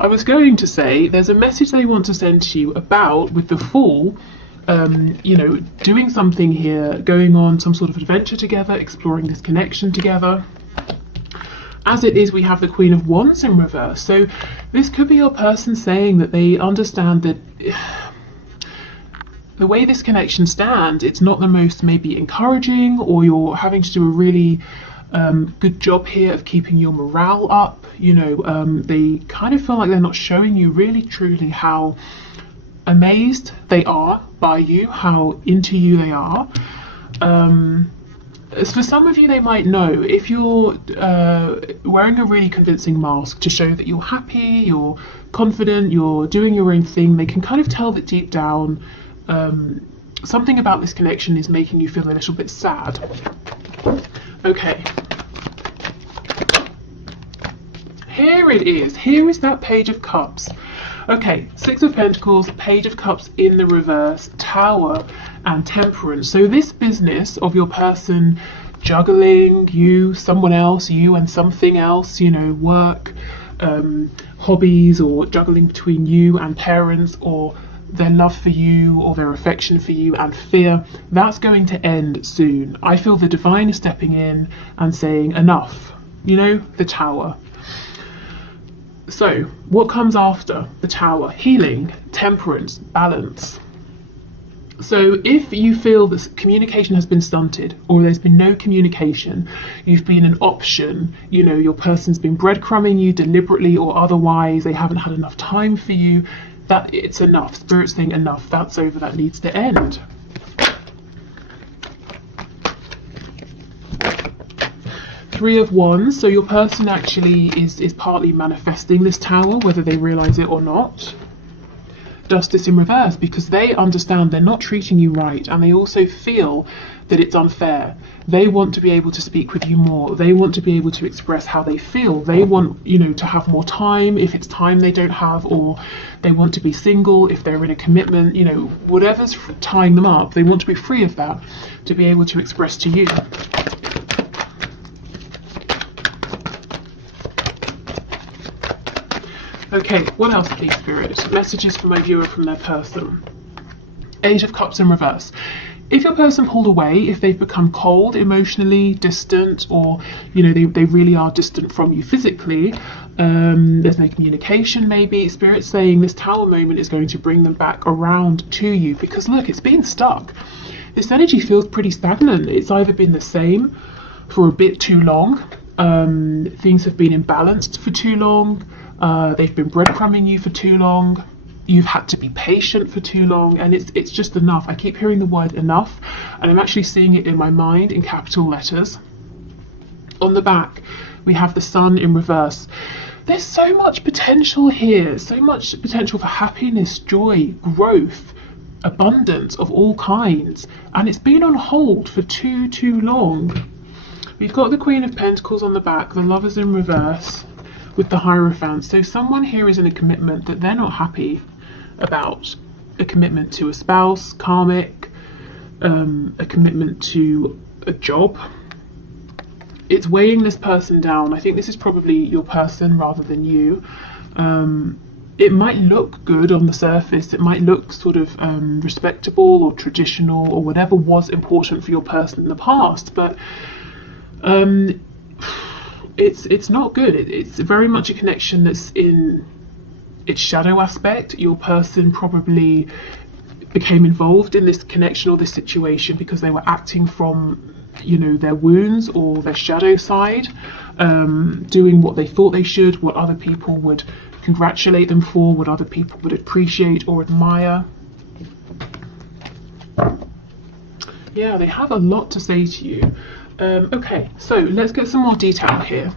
I was going to say there's a message they want to send to you about, with the Fool, you know, doing something here, going on some sort of adventure together, exploring this connection together. As it is, we have the Queen of Wands in reverse. So this could be your person saying that they understand that the way this connection stands, it's not the most maybe encouraging, or you're having to do a really good job here of keeping your morale up. You know, they kind of feel like they're not showing you really truly how amazed they are by you, how into you they are. For some of you, they might know if you're wearing a really convincing mask to show that you're happy, you're confident, you're doing your own thing. They can kind of tell that deep down something about this connection is making you feel a little bit sad. Okay. Here it is. Here is that Page of Cups. Okay, Six of Pentacles, Page of Cups in the reverse, Tower, and Temperance. So this business of your person juggling you, someone else, you and something else, you know, work, hobbies, or juggling between you and parents, or their love for you, or their affection for you and fear, that's going to end soon. I feel the divine is stepping in and saying enough, you know, the Tower. So what comes after the Tower? Healing, temperance, balance. So if you feel that communication has been stunted, or there's been no communication, you've been an option, you know, your person's been breadcrumbing you deliberately or otherwise, they haven't had enough time for you, that it's enough. Spirit's saying enough, that's over, that needs to end. Three of Wands, so your person actually is partly manifesting this Tower, whether they realize it or not. Justice in reverse, because they understand they're not treating you right, and they also feel that it's unfair. They want to be able to speak with you more. They want to be able to express how they feel. They want, you know, to have more time if it's time they don't have, or they want to be single if they're in a commitment, you know, whatever's tying them up, they want to be free of that to be able to express to you. Okay, what else, please, Spirit? Messages from my viewer from their person. Eight of Cups in reverse. If your person pulled away, if they've become cold, emotionally distant, or, you know, they really are distant from you physically, there's no communication maybe, Spirit's saying this Tower moment is going to bring them back around to you, because look, it's been stuck. This energy feels pretty stagnant. It's either been the same for a bit too long, things have been imbalanced for too long, they've been breadcrumbing you for too long, you've had to be patient for too long, and it's just enough. I keep hearing the word enough, and I'm actually seeing it in my mind in capital letters. On the back, we have the Sun in reverse. There's so much potential here, so much potential for happiness, joy, growth, abundance of all kinds, and it's been on hold for too long. We've got the Queen of Pentacles on the back, the Lovers in reverse, with the Hierophant. So someone here is in a commitment that they're not happy about. A commitment to a spouse, karmic, a commitment to a job. It's weighing this person down. I think this is probably your person rather than you. It might look good on the surface. It might look sort of respectable or traditional or whatever was important for your person in the past, but it's not good. It's very much a connection that's in its shadow aspect. Your person probably became involved in this connection or this situation because they were acting from, you know, their wounds or their shadow side, doing what they thought they should, what other people would congratulate them for, what other people would appreciate or admire. Yeah, they have a lot to say to you. Okay, so let's get some more detail here.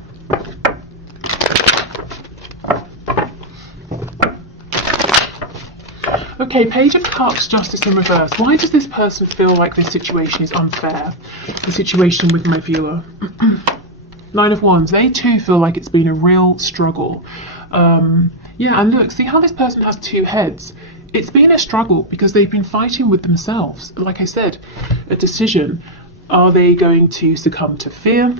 Okay, Page of Cups, Justice in reverse. Why does this person feel like this situation is unfair? The situation with my viewer. Nine of Wands. They too feel like it's been a real struggle. Yeah, and look, see how this person has two heads. It's been a struggle because they've been fighting with themselves. Like I said, a decision. Are they going to succumb to fear?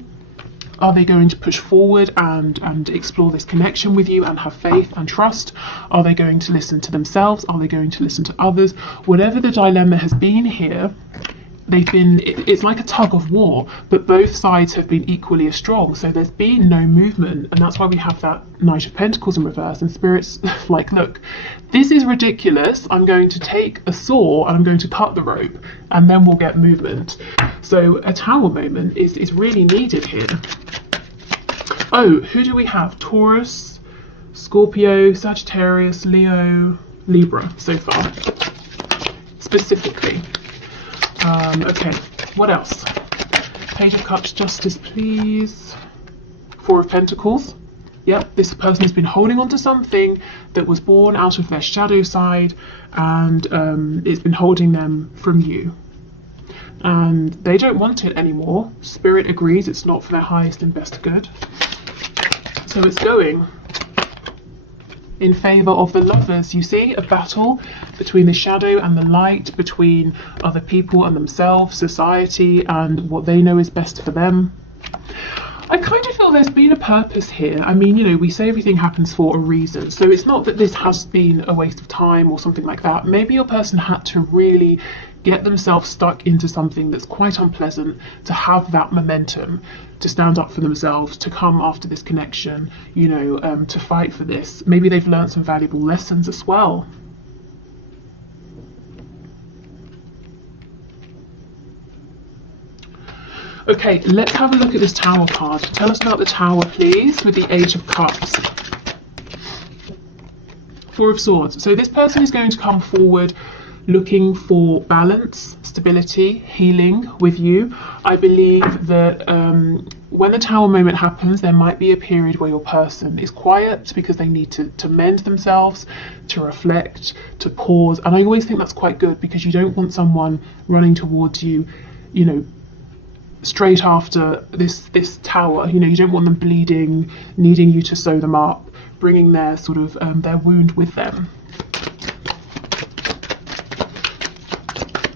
Are they going to push forward and explore this connection with you and have faith and trust? Are they going to listen to themselves? Are they going to listen to others? Whatever the dilemma has been here, it's like a tug of war, but both sides have been equally as strong. So there's been no movement, and that's why we have that Knight of Pentacles in reverse, and Spirit's like, look, this is ridiculous. I'm going to take a saw and I'm going to cut the rope, and then we'll get movement. So a Tower moment is really needed here. Oh, who do we have? Taurus, Scorpio, Sagittarius, Leo, Libra so far, specifically. Okay, what else? Page of Cups, Justice, please. Four of Pentacles. Yep, this person has been holding on to something that was born out of their shadow side, and it's been holding them from you. And they don't want it anymore. Spirit agrees it's not for their highest and best good. So it's going in favour of the Lovers. You see, a battle between the shadow and the light, between other people and themselves, society and what they know is best for them. I kind of feel there's been a purpose here. I mean, you know, we say everything happens for a reason, so it's not that this has been a waste of time or something like that. Maybe your person had to really get themselves stuck into something that's quite unpleasant, to have that momentum, to stand up for themselves, to come after this connection, you know, to fight for this. Maybe they've learned some valuable lessons as well. Okay, let's have a look at this Tower card. Tell us about the Tower, please, with the Eight of Cups. Four of Swords. So this person is going to come forward looking for balance, stability, healing with you. I believe that when the Tower moment happens, there might be a period where your person is quiet because they need to mend themselves, to reflect, to pause. And I always think that's quite good, because you don't want someone running towards you, you know, straight after this Tower. You know, you don't want them bleeding, needing you to sew them up, bringing their sort of their wound with them.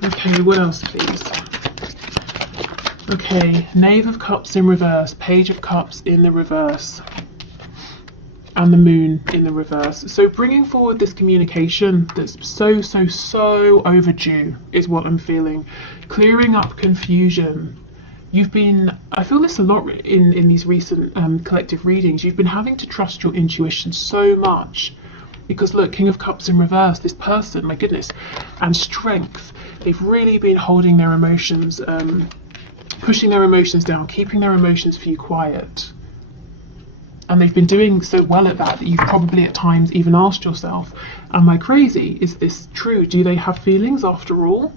Okay, what else, please? Okay, Knave of Cups in reverse, Page of Cups in the reverse, and the Moon in the reverse. So bringing forward this communication that's so overdue is what I'm feeling. Clearing up confusion. You've been, I feel this a lot in these recent collective readings, you've been having to trust your intuition so much. Because look, King of Cups in reverse, this person, my goodness, and strength. They've really been holding their emotions, pushing their emotions down, keeping their emotions for you quiet. And they've been doing so well at that you've probably at times even asked yourself, am I crazy? Is this true? Do they have feelings after all?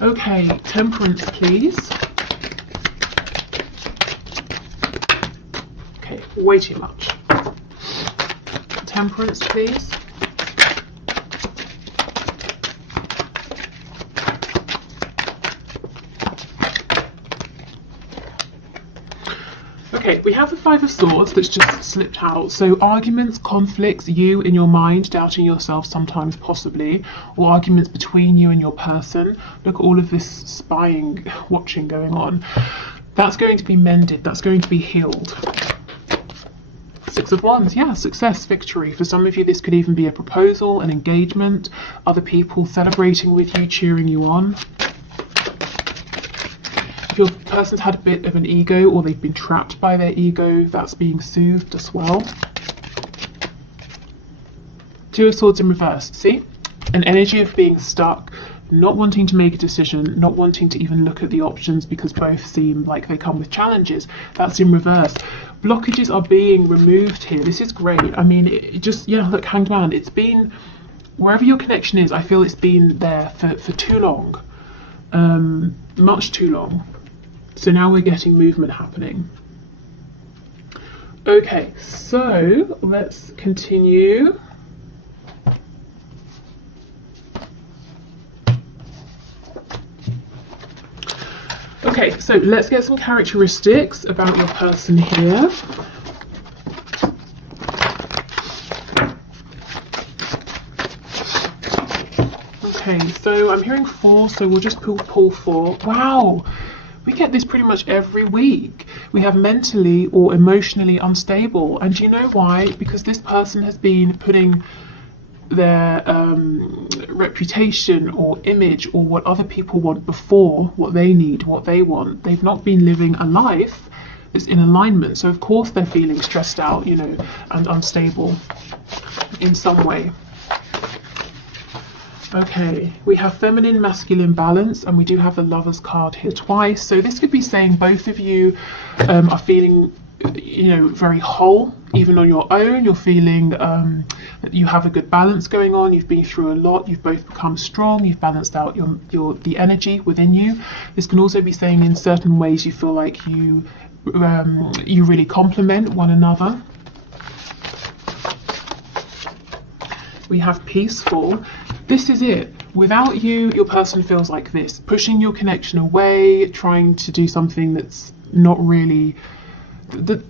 Okay, Temperance, please. Okay, way too much. Temperance, please. Okay, we have the Five of Swords that's just slipped out. So arguments, conflicts, you in your mind, doubting yourself sometimes possibly, or arguments between you and your person. Look at all of this spying, watching going on. That's going to be mended, that's going to be healed. Six of Wands, yeah, success, victory. For some of you, this could even be a proposal, an engagement, other people celebrating with you, cheering you on. If your person's had a bit of an ego, or they've been trapped by their ego, that's being soothed as well. Two of Swords in reverse, see? An energy of being stuck, not wanting to make a decision, not wanting to even look at the options because both seem like they come with challenges. That's in reverse. Blockages are being removed here. This is great. I mean, it just, yeah, look, Hanged Man, it's been, wherever your connection is, I feel it's been there for too long. Much too long. So now we're getting movement happening. Okay, so let's continue. Okay, so let's get some characteristics about your person here. Okay, so I'm hearing 4, so we'll just pull 4. Wow, We get this pretty much every week. We have mentally or emotionally unstable. And do you know why? Because this person has been putting their reputation or image or what other people want before what they need, what they want. They've not been living a life that's in alignment. So of course they're feeling stressed out, you know, and unstable in some way. Okay, we have feminine, masculine balance, and we do have the Lovers card here twice. So this could be saying both of you are feeling, you know, very whole, even on your own. You're feeling that you have a good balance going on. You've been through a lot. You've both become strong. You've balanced out the energy within you. This can also be saying in certain ways you feel like you really complement one another. We have peaceful. This is it. Without you, your person feels like this, pushing your connection away, trying to do something that's not really,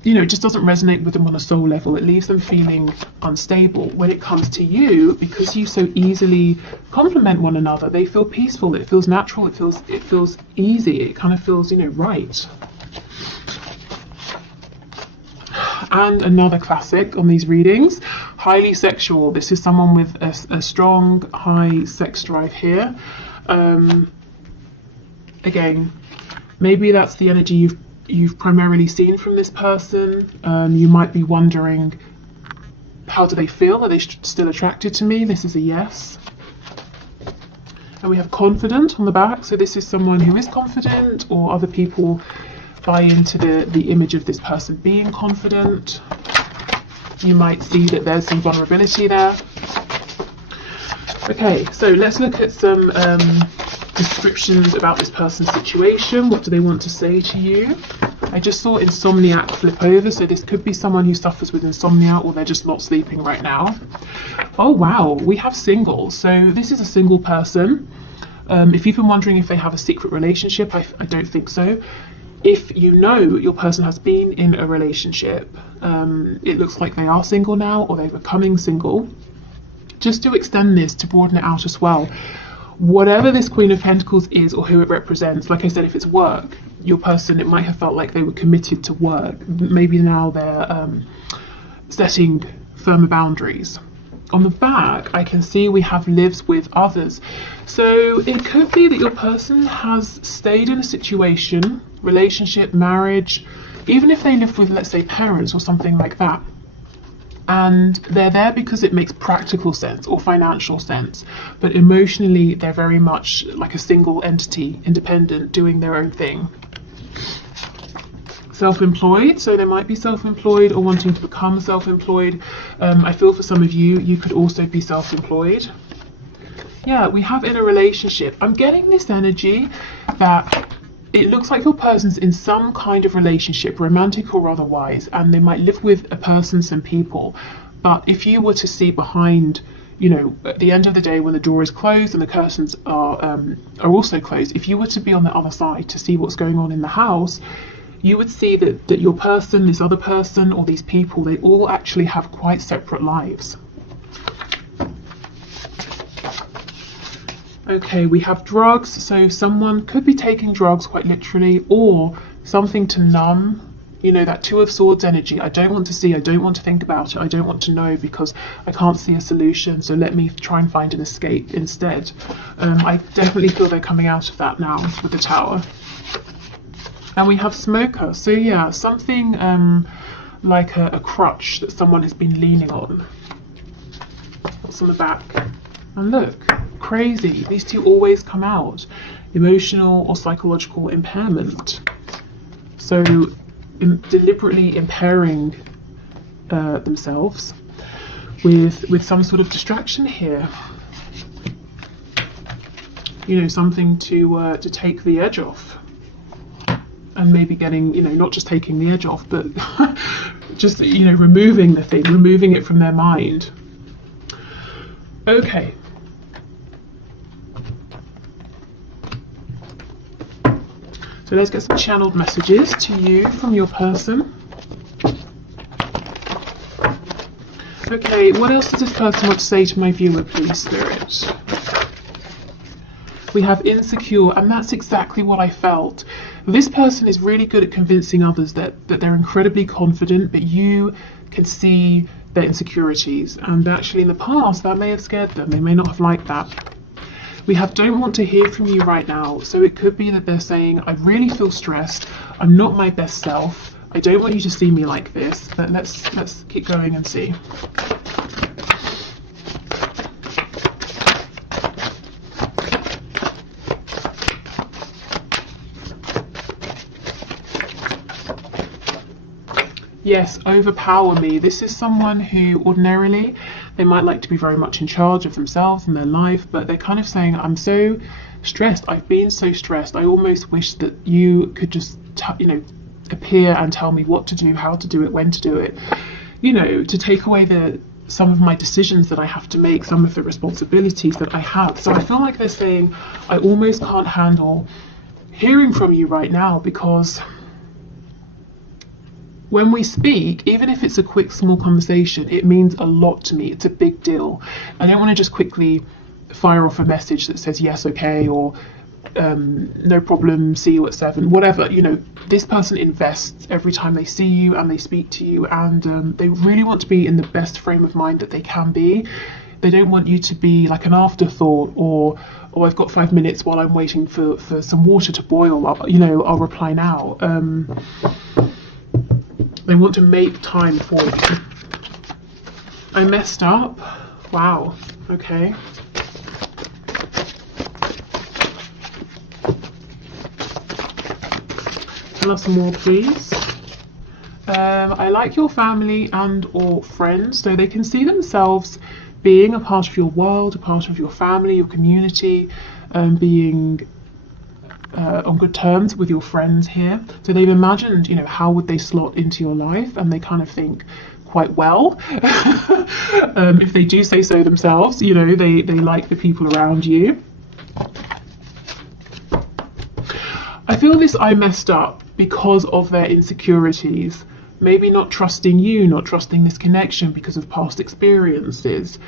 you know, just doesn't resonate with them on a soul level. It leaves them feeling unstable. When it comes to you, because you so easily complement one another, they feel peaceful. It feels natural. It feels easy. It kind of feels, you know, right. And another classic on these readings, highly sexual. This is someone with a strong, high sex drive here. Again, maybe that's the energy you've primarily seen from this person. You might be wondering, how do they feel? Are they still attracted to me? This is a yes. And we have confident on the back. So this is someone who is confident, or other people buy into the image of this person being confident. You might see that there's some vulnerability there. Okay, so let's look at some descriptions about this person's situation. What do they want to say to you? I just saw insomniac flip over, so this could be someone who suffers with insomnia, or they're just not sleeping right now. Oh wow, we have single. So this is a single person. If you've been wondering if they have a secret relationship, I don't think so. If you know your person has been in a relationship, it looks like they are single now, or they're becoming single. Just to extend this, to broaden it out as well, whatever this Queen of Pentacles is, or who it represents, like I said, if it's work, your person, it might have felt like they were committed to work. Maybe now they're setting firmer boundaries. On the back, I can see we have lives with others. So it could be that your person has stayed in a situation, relationship, marriage, even if they live with, let's say, parents or something like that, and they're there because it makes practical sense or financial sense, but emotionally they're very much like a single entity, independent, doing their own thing. Self-employed, so they might be self-employed or wanting to become self-employed. I feel for some of you, you could also be self-employed. Yeah, we have in a relationship. I'm getting this energy that it looks like your person's in some kind of relationship, romantic or otherwise, and they might live with a person, some people. But if you were to see behind, you know, at the end of the day when the door is closed and the curtains are also closed, if you were to be on the other side to see what's going on in the house, you would see that your person, this other person, or these people, they all actually have quite separate lives. Okay, we have drugs, so someone could be taking drugs quite literally, or something to numb, you know, that Two of Swords energy. I don't want to see, I don't want to think about it, I don't want to know because I can't see a solution, so let me try and find an escape instead. I definitely feel they're coming out of that now with the Tower. And we have smoker, so yeah, something like a crutch that someone has been leaning on. What's on the back? And look, crazy, these two always come out. Emotional or psychological impairment. So deliberately impairing themselves with some sort of distraction here. You know, something to take the edge off. And maybe getting, you know, not just taking the edge off, but just, you know, removing the thing, removing it from their mind. Okay. So let's get some channeled messages to you from your person. Okay, what else does this person want to say to my viewer, please, Spirit? We have insecure, and that's exactly what I felt. This person is really good at convincing others that they're incredibly confident, but you can see their insecurities, and actually in the past that may have scared them. They may not have liked that. We have don't want to hear from you right now, so it could be that they're saying, I really feel stressed, I'm not my best self, I don't want you to see me like this. But let's keep going and see. Yes, overpower me. This is someone who ordinarily, they might like to be very much in charge of themselves and their life, but they're kind of saying, I'm so stressed, I've been so stressed, I almost wish that you could just, appear and tell me what to do, how to do it, when to do it, to take away some of my decisions that I have to make, some of the responsibilities that I have. So I feel like they're saying, I almost can't handle hearing from you right now, because when we speak, even if it's a quick, small conversation, it means a lot to me. It's a big deal. I don't want to just quickly fire off a message that says yes, okay, or no problem, see you at 7, whatever. This person invests every time they see you and they speak to you, and they really want to be in the best frame of mind that they can be. They don't want you to be like an afterthought, or I've got 5 minutes while I'm waiting for some water to boil, I'll reply now. They want to make time for you. I messed up. Wow. Okay. Tell us more, please. I like your family and or friends. So they can see themselves being a part of your world, a part of your family, your community, being on good terms with your friends here. So they've imagined, how would they slot into your life, and they kind of think quite well. If they do say so themselves, they like the people around you. I feel this I messed up because of their insecurities. Maybe not trusting you, not trusting this connection because of past experiences.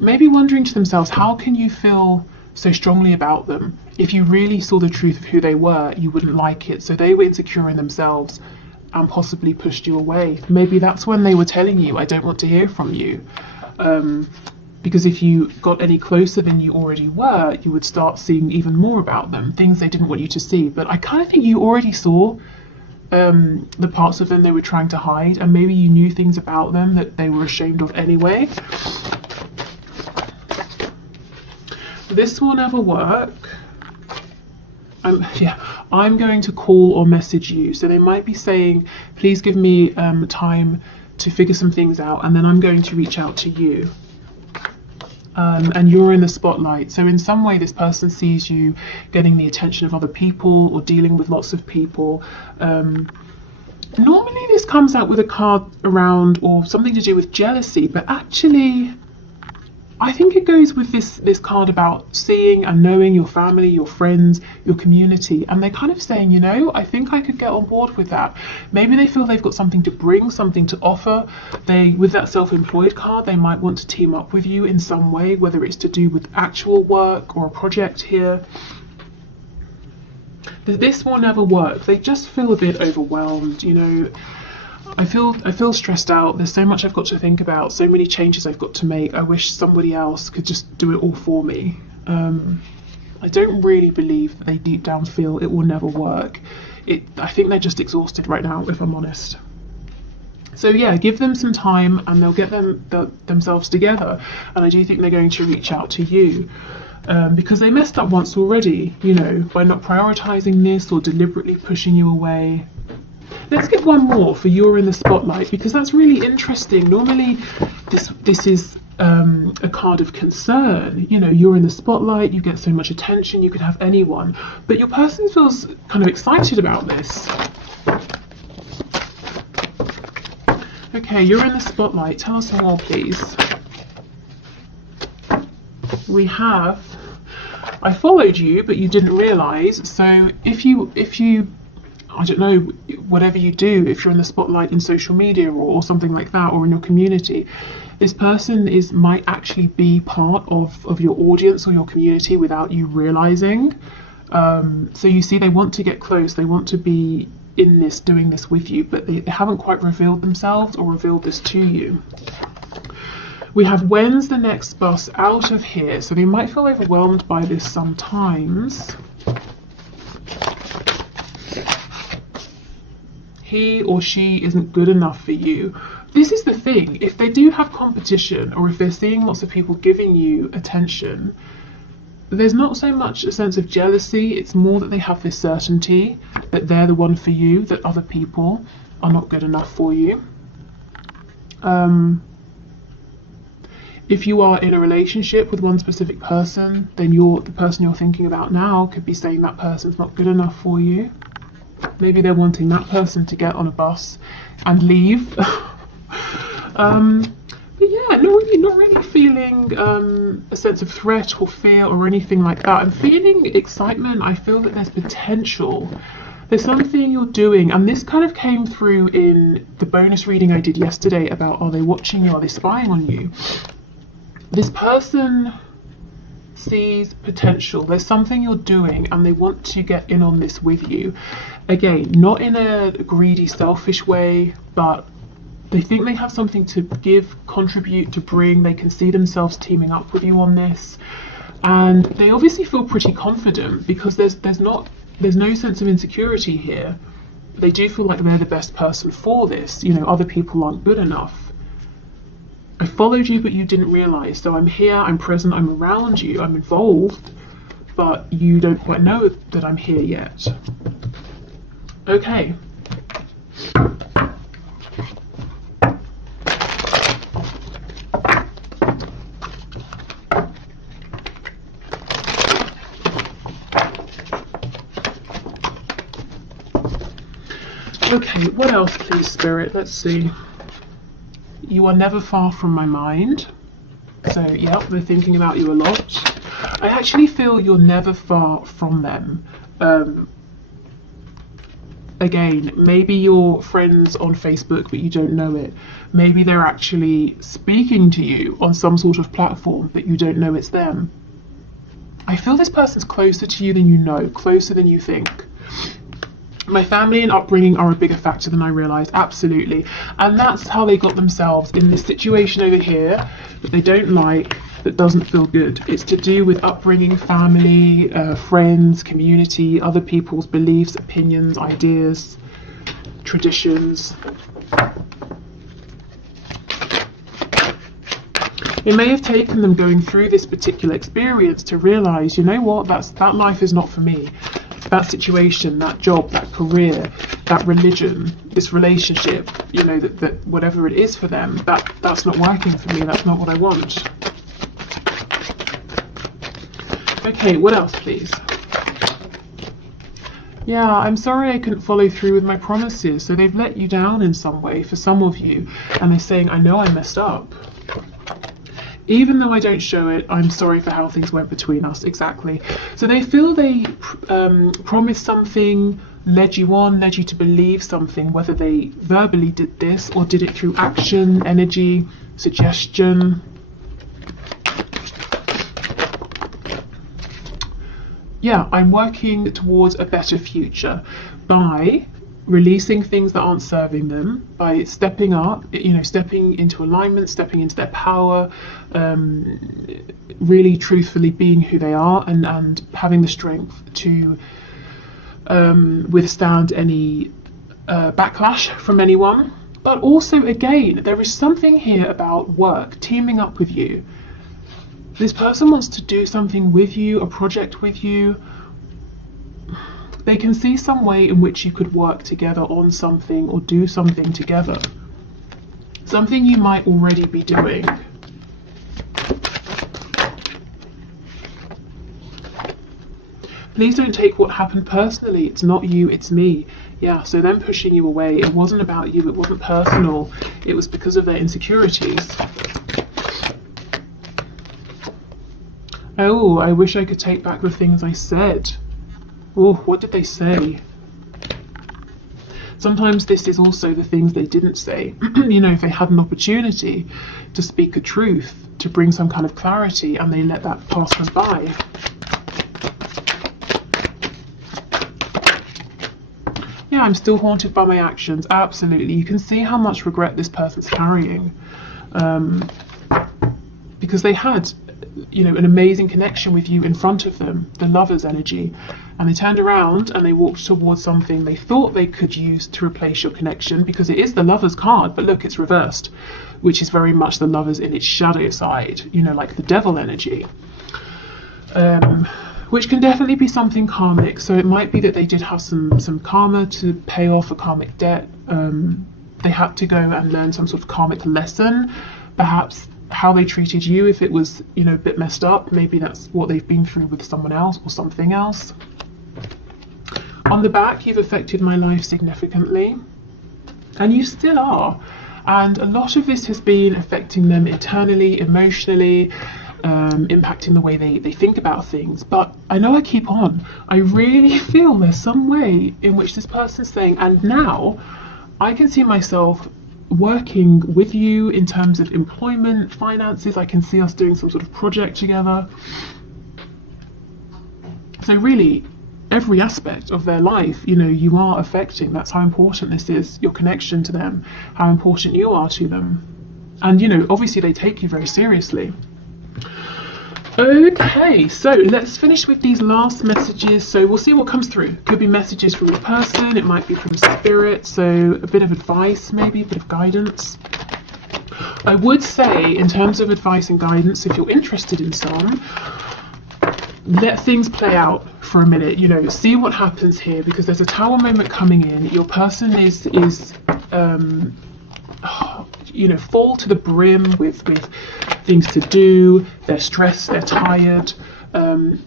Maybe wondering to themselves, how can you feel so strongly about them? If you really saw the truth of who they were, you wouldn't like it. So they were insecure in themselves and possibly pushed you away. Maybe that's when they were telling you, I don't want to hear from you. Because if you got any closer than you already were, you would start seeing even more about them, things they didn't want you to see. But I kind of think you already saw the parts of them they were trying to hide, and maybe you knew things about them that they were ashamed of anyway. This will never work. I'm going to call or message you. So they might be saying, please give me time to figure some things out, and then I'm going to reach out to you. And you're in the spotlight. So in some way this person sees you getting the attention of other people or dealing with lots of people. Normally this comes out with a card around or something to do with jealousy, but actually I think it goes with this card about seeing and knowing your family, your friends, your community, and they're kind of saying, I think I could get on board with that. Maybe they feel they've got something to bring, something to offer. With that self-employed card, they might want to team up with you in some way, whether it's to do with actual work or a project here. This will never work. They just feel a bit overwhelmed, I feel stressed out. There's so much I've got to think about, so many changes I've got to make. I wish somebody else could just do it all for me. I don't really believe that they deep down feel it will never work. I think they're just exhausted right now, if I'm honest. So yeah, give them some time and they'll get themselves together. And I do think they're going to reach out to you. Because they messed up once already, by not prioritizing this or deliberately pushing you away. Let's get one more for you're in the spotlight, because that's really interesting. Normally this is a card of concern. You're in the spotlight, you get so much attention, you could have anyone, but your person feels kind of excited about this. Okay, you're in the spotlight. Tell us more, please. We have, I followed you, but you didn't realize. So if you I don't know, whatever you do, if you're in the spotlight in social media or something like that, or in your community, this person might actually be part of your audience or your community without you realizing. So you see, they want to get close, they want to be in this, doing this with you, but they haven't quite revealed themselves or revealed this to you. We have, when's the next bus out of here? So they might feel overwhelmed by this sometimes. He or she isn't good enough for you. This is the thing, if they do have competition, or if they're seeing lots of people giving you attention, there's not so much a sense of jealousy, it's more that they have this certainty that they're the one for you, that other people are not good enough for you. If you are in a relationship with one specific person, then the person you're thinking about now could be saying that person's not good enough for you. Maybe they're wanting that person to get on a bus and leave. But yeah, not really feeling a sense of threat or fear or anything like that. I'm feeling excitement. I feel that there's potential. There's something you're doing, and this kind of came through in the bonus reading I did yesterday about, are they watching you, are they spying on you? This person sees potential. There's something you're doing and they want to get in on this with you. Again, not in a greedy, selfish way, but they think they have something to give, contribute, to bring. They can see themselves teaming up with you on this. And they obviously feel pretty confident because there's no sense of insecurity here. They do feel like they're the best person for this. You know, other people aren't good enough. I followed you, but you didn't realize. So I'm here, I'm present, I'm around you, I'm involved, but you don't quite know that I'm here yet. Okay. Okay, what else, please, Spirit? Let's see. You are never far from my mind. So, yeah, they're thinking about you a lot. I actually feel you're never far from them. Again, maybe you're friends on Facebook, but you don't know it. Maybe they're actually speaking to you on some sort of platform, but you don't know it's them. I feel this person's closer to you than you know, closer than you think. My family and upbringing are a bigger factor than I realised, absolutely. And that's how they got themselves in this situation over here that they don't like, that doesn't feel good. It's to do with upbringing, family, friends, community, other people's beliefs, opinions, ideas, traditions. It may have taken them going through this particular experience to realise, you know what, that life is not for me. That situation, that job, that career, that religion, this relationship, you know, that whatever it is for them, that's not working for me, that's not what I want. Okay, what else, please? Yeah, I'm sorry I couldn't follow through with my promises. So they've let you down in some way, for some of you, and they're saying, I know I messed up. Even though I don't show it, I'm sorry for how things went between us, exactly. So they feel they promised something, led you on, led you to believe something, whether they verbally did this or did it through action, energy, suggestion. Yeah, I'm working towards a better future by releasing things that aren't serving them, by stepping up, you know, stepping into alignment, stepping into their power, really truthfully being who they are, and having the strength to withstand any backlash from anyone. But also, again, there is something here about work, teaming up with you. This person wants to do something with you, a project with you. They can see some way in which you could work together on something or do something together. Something you might already be doing. Please don't take what happened personally. It's not you, it's me. Yeah, so them pushing you away, it wasn't about you, it wasn't personal. It was because of their insecurities. Oh, I wish I could take back the things I said. Oh, what did they say? Sometimes this is also the things they didn't say. You know, if they had an opportunity to speak a truth, to bring some kind of clarity, and they let that pass them by. say I'm still haunted by my actions. Absolutely. You can see how much regret this person's carrying, because they had, you know, an amazing connection with you in front of them, the Lover's energy, and they turned around and they walked towards something they thought they could use to replace your connection, because it is the Lover's card, but look, it's reversed, which is very much the Lover's in its shadow side, you know, like the devil energy, which can definitely be something karmic. So it might be that they did have some karma to pay off a karmic debt. They had to go and learn some sort of karmic lesson, perhaps how they treated you, if it was, you know, a bit messed up, maybe that's what they've been through with someone else or something else. On the back, you've affected my life significantly, and you still are, and a lot of this has been affecting them internally, emotionally, impacting the way they think about things. But I know I keep on, I really feel there's some way in which this person's saying, and now I can see myself working with you in terms of employment, finances. I can see us doing some sort of project together. So really, every aspect of their life, you know, you are affecting. That's how important this is, your connection to them, how important you are to them. And, you know, obviously they take you very seriously. Okay, so let's finish with these last messages. So we'll see what comes through. Could be messages from a person, it might be from spirit, so a bit of advice, maybe a bit of guidance. I would say, in terms of advice and guidance, if you're interested in some, let things play out for a minute, you know, see what happens here, because there's a Tower moment coming in. Your person is you know, full to the brim with things to do, they're stressed, they're tired.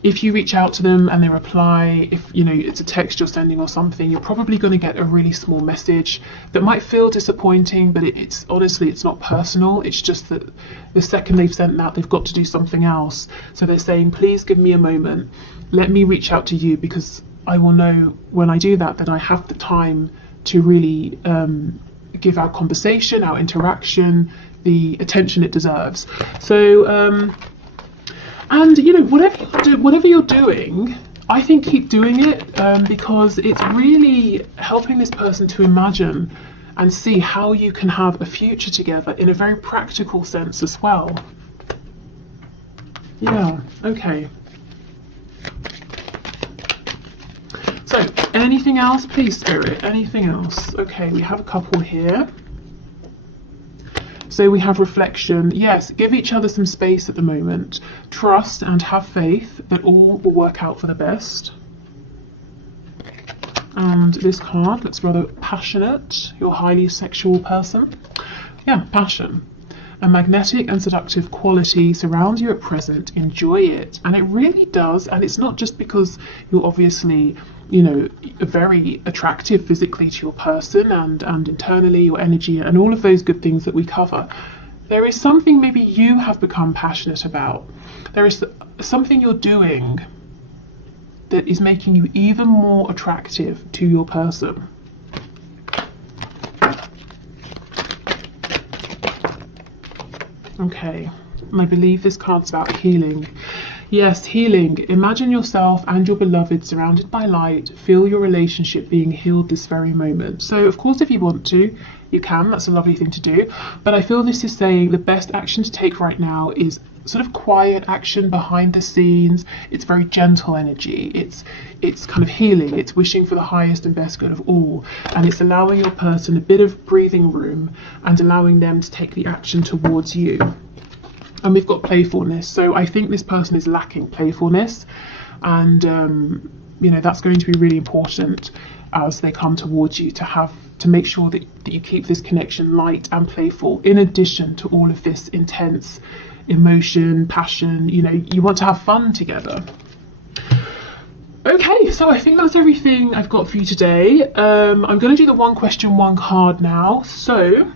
If you reach out to them and they reply, if you know it's a text you're sending or something, you're probably going to get a really small message that might feel disappointing, but it's honestly, it's not personal. It's just that the second they've sent that, they've got to do something else. So they're saying, please give me a moment, let me reach out to you, because I will know when I do that I have the time to really give our conversation, our interaction, the attention it deserves. So and you know, whatever you're doing, I think keep doing it, because it's really helping this person to imagine and see how you can have a future together in a very practical sense as well. Yeah, okay. So, anything else, please, Spirit? Anything else? Okay, we have a couple here. So we have reflection. Yes, give each other some space at the moment. Trust and have faith that all will work out for the best. And this card looks rather passionate. You're a highly sexual person. Yeah, passion. A magnetic and seductive quality surrounds you at present. Enjoy it. And it really does. And it's not just because you're obviously, you know, very attractive physically to your person and internally, your energy and all of those good things that we cover. There is something maybe you have become passionate about. There is something you're doing that is making you even more attractive to your person. Okay, and I believe this card's about healing. Yes, healing. Imagine yourself and your beloved surrounded by light. Feel your relationship being healed this very moment. So, of course, if you want to, you can. That's a lovely thing to do. But I feel this is saying the best action to take right now is sort of quiet action behind the scenes. It's very gentle energy. It's kind of healing. It's wishing for the highest and best good of all. And it's allowing your person a bit of breathing room and allowing them to take the action towards you. And we've got playfulness. So I think this person is lacking playfulness. And, you know, that's going to be really important as they come towards you, to make sure that you keep this connection light and playful, in addition to all of this intense emotion, passion. You know, you want to have fun together. Okay, so I think that's everything I've got for you today. I'm going to do the one question, one card now. So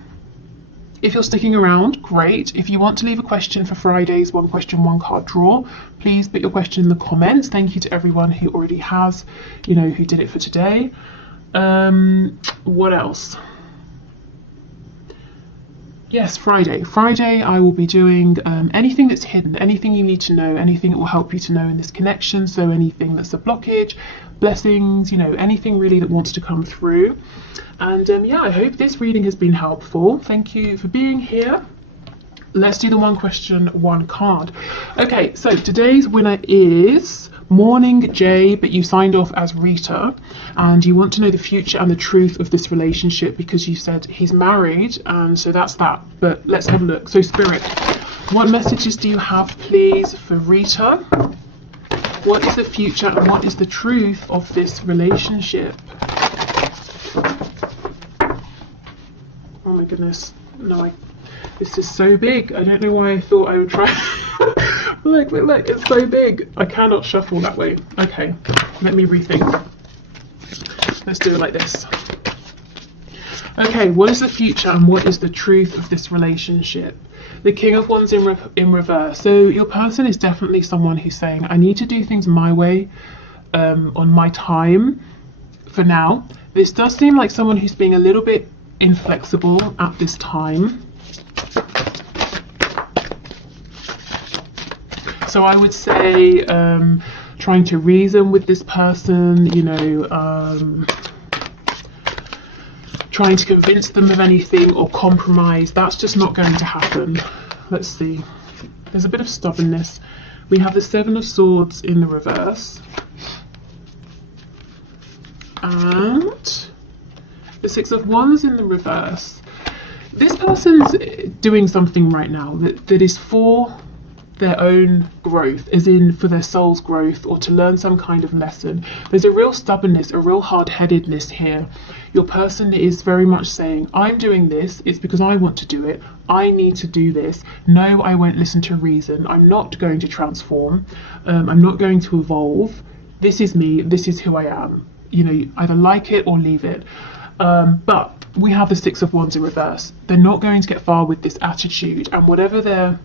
if you're sticking around, great. If you want to leave a question for Friday's one question, one card draw, please put your question in the comments. Thank you to everyone who already has, you know, who did it for today. What else? Yes, Friday. Friday, I will be doing anything that's hidden, anything you need to know, anything that will help you to know in this connection. So anything that's a blockage, blessings, you know, anything really that wants to come through. And yeah, I hope this reading has been helpful. Thank you for being here. Let's do the one question, one card. Okay, so today's winner is Morning J, but you signed off as Rita, and you want to know the future and the truth of this relationship because you said he's married, and so that's that. But let's have a look. So Spirit, what messages do you have, please, for Rita? What is the future and what is the truth of this relationship? Oh my goodness, no, this is so big. I don't know why I thought I would try. Look, it's so big. I cannot shuffle that way. Okay, let me rethink. Let's do it like this. Okay, what is the future and what is the truth of this relationship? The King of Wands in reverse. So your person is definitely someone who's saying, I need to do things my way, on my time for now. This does seem like someone who's being a little bit inflexible at this time. So I would say trying to reason with this person, you know, trying to convince them of anything or compromise, that's just not going to happen. Let's see. There's a bit of stubbornness. We have the Seven of Swords in the reverse. And the Six of Wands in the reverse. This person's doing something right now that is for their own growth, as in for their soul's growth or to learn some kind of lesson. There's a real stubbornness, a real hard-headedness here. Your person is very much saying, I'm doing this, it's because I want to do it, I need to do this, no, I won't listen to reason, I'm not going to transform, I'm not going to evolve, this is me, this is who I am. You know, either like it or leave it. But we have the Six of Wands in reverse. They're not going to get far with this attitude, and whatever they're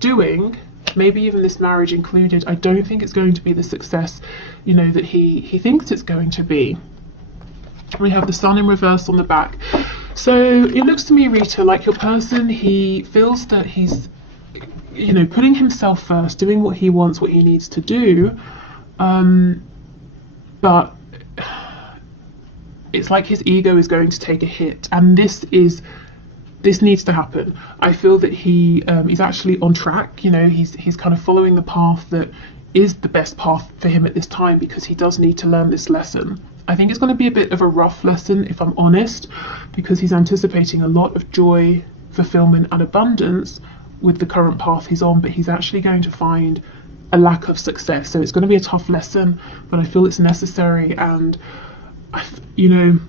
doing, maybe even this marriage included, I don't think it's going to be the success, you know, that he thinks it's going to be. We have the Sun in reverse on the back. So it looks to me, Rita, like your person, he feels that he's, you know, putting himself first, doing what he wants, what he needs to do, but it's like his ego is going to take a hit, and this needs to happen. I feel that he's actually on track. You know, he's kind of following the path that is the best path for him at this time because he does need to learn this lesson. I think it's going to be a bit of a rough lesson, if I'm honest, because he's anticipating a lot of joy, fulfillment and abundance with the current path he's on, but he's actually going to find a lack of success. So it's going to be a tough lesson, but I feel it's necessary. And you know,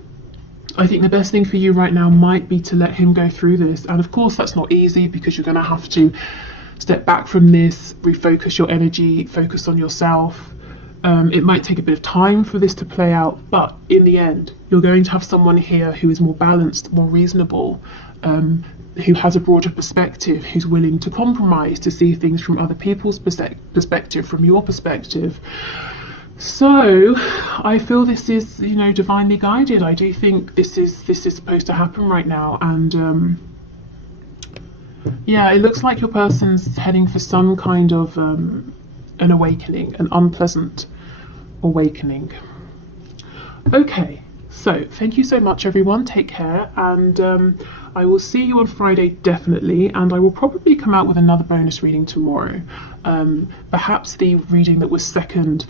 I think the best thing for you right now might be to let him go through this. And of course that's not easy because you're going to have to step back from this, refocus your energy, focus on yourself. It might take a bit of time for this to play out, but in the end you're going to have someone here who is more balanced, more reasonable, who has a broader perspective, who's willing to compromise, to see things from other people's perspective, from your perspective. So I feel this is, you know, divinely guided. I do think this is supposed to happen right now, and yeah, it looks like your person's heading for some kind of an awakening, an unpleasant awakening. Okay, so thank you so much everyone, take care, and I will see you on Friday definitely, and I will probably come out with another bonus reading tomorrow. Perhaps the reading that was the second